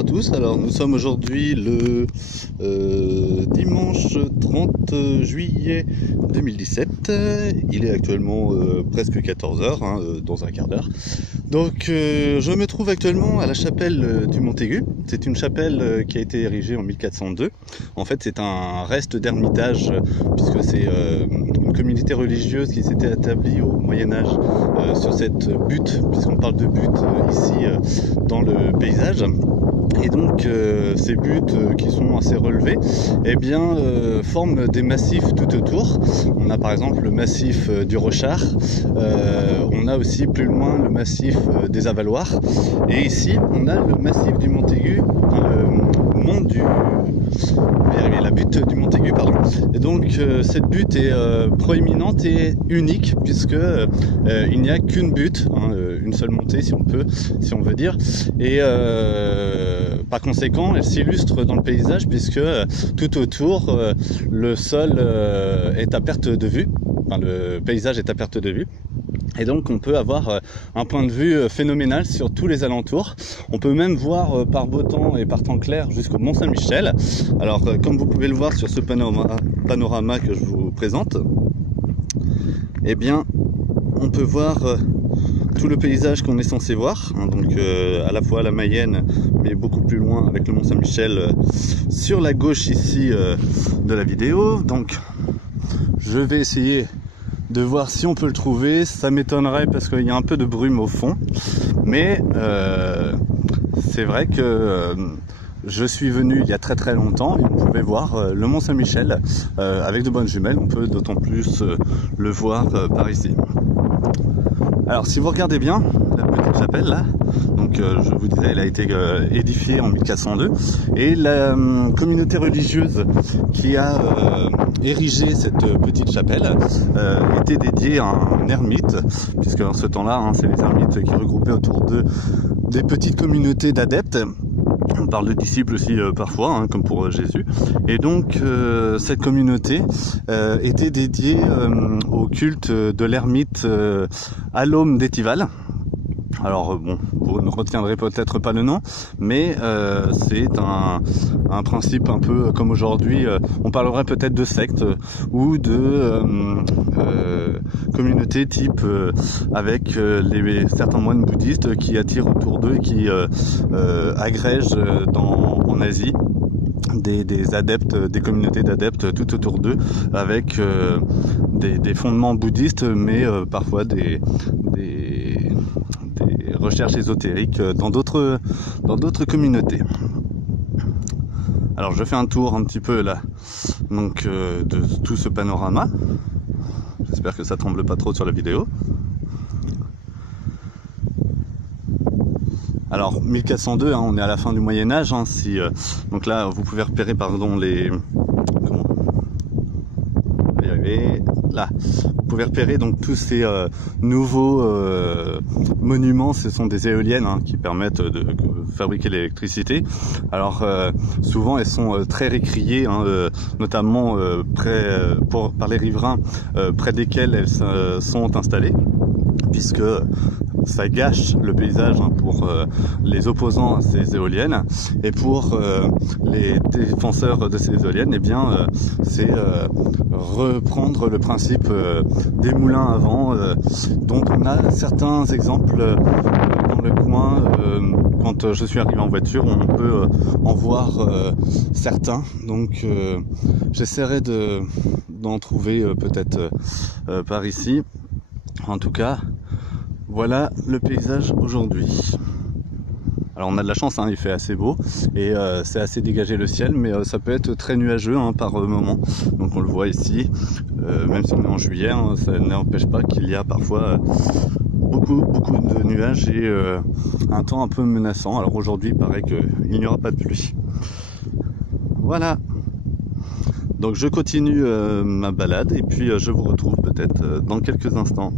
à tous, alors nous sommes aujourd'hui le dimanche 30 juillet 2017, il est actuellement presque 14h, dans un quart d'heure. Donc je me trouve actuellement à la chapelle du Montaigu. C'est une chapelle qui a été érigée en 1402. En fait c'est un reste d'ermitage puisque c'est une communauté religieuse qui s'était établie au Moyen-Âge sur cette butte, puisqu'on parle de butte ici dans le paysage. Et donc ces buttes qui sont assez relevées forment des massifs tout autour. On a par exemple le massif du Rochard, on a aussi plus loin le massif des Avaloirs, et ici on a le massif du Montaigu, la butte du Montaigu, pardon. Et donc cette butte est proéminente et unique puisque il n'y a qu'une butte, une seule montée si on veut dire, et par conséquent elle s'illustre dans le paysage puisque tout autour le sol est à perte de vue, le paysage est à perte de vue. Et donc on peut avoir un point de vue phénoménal sur tous les alentours. On peut même voir par beau temps et par temps clair jusqu'au Mont Saint-Michel. Alors comme vous pouvez le voir sur ce panorama que je vous présente, eh bien on peut voir tout le paysage qu'on est censé voir, donc à la fois la Mayenne mais beaucoup plus loin avec le Mont Saint-Michel sur la gauche ici de la vidéo. Donc je vais essayer de voir si on peut le trouver. Ça m'étonnerait parce qu'il y a un peu de brume au fond, mais c'est vrai que je suis venu il y a très longtemps et on pouvait voir le Mont Saint-Michel avec de bonnes jumelles. On peut d'autant plus le voir par ici. Alors si vous regardez bien la petite chapelle là, donc je vous disais elle a été édifiée en 1402, et la communauté religieuse qui a érigé cette petite chapelle était dédiée à un ermite, puisque en ce temps-là c'est les ermites qui regroupaient autour d'eux des petites communautés d'adeptes. On parle de disciples aussi parfois, comme pour Jésus. Et donc cette communauté était dédiée au culte de l'ermite Allôme d'Étival. Alors bon, vous ne retiendrez peut-être pas le nom, mais c'est un principe un peu comme aujourd'hui, on parlerait peut-être de secte ou de communauté type avec certains moines bouddhistes qui attirent autour d'eux et qui agrègent en Asie des adeptes, des communautés d'adeptes tout autour d'eux, avec des fondements bouddhistes, mais parfois des recherches ésotériques dans d'autres communautés. Alors je fais un tour un petit peu là, donc de tout ce panorama. J'espère que ça tremble pas trop sur la vidéo. Alors 1402, on est à la fin du Moyen-Âge, donc là vous pouvez repérer là, vous pouvez repérer donc tous ces nouveaux monuments. Ce sont des éoliennes qui permettent de fabriquer l'électricité. Alors souvent elles sont très récriées, notamment par les riverains près desquels elles sont installées, puisque ça gâche le paysage pour les opposants à ces éoliennes, et pour les défenseurs de ces éoliennes, c'est reprendre le principe des moulins à vent, dont on a certains exemples dans le coin. Quand je suis arrivé en voiture, on peut en voir certains, donc j'essaierai d'en trouver peut-être par ici. En tout cas, voilà le paysage aujourd'hui. Alors on a de la chance, il fait assez beau et c'est assez dégagé le ciel, mais ça peut être très nuageux par moment. Donc on le voit ici, même si on est en juillet, ça n'empêche pas qu'il y a parfois beaucoup de nuages et un temps un peu menaçant. Alors aujourd'hui il paraît qu'il n'y aura pas de pluie. Voilà. Donc je continue ma balade et puis je vous retrouve peut-être dans quelques instants.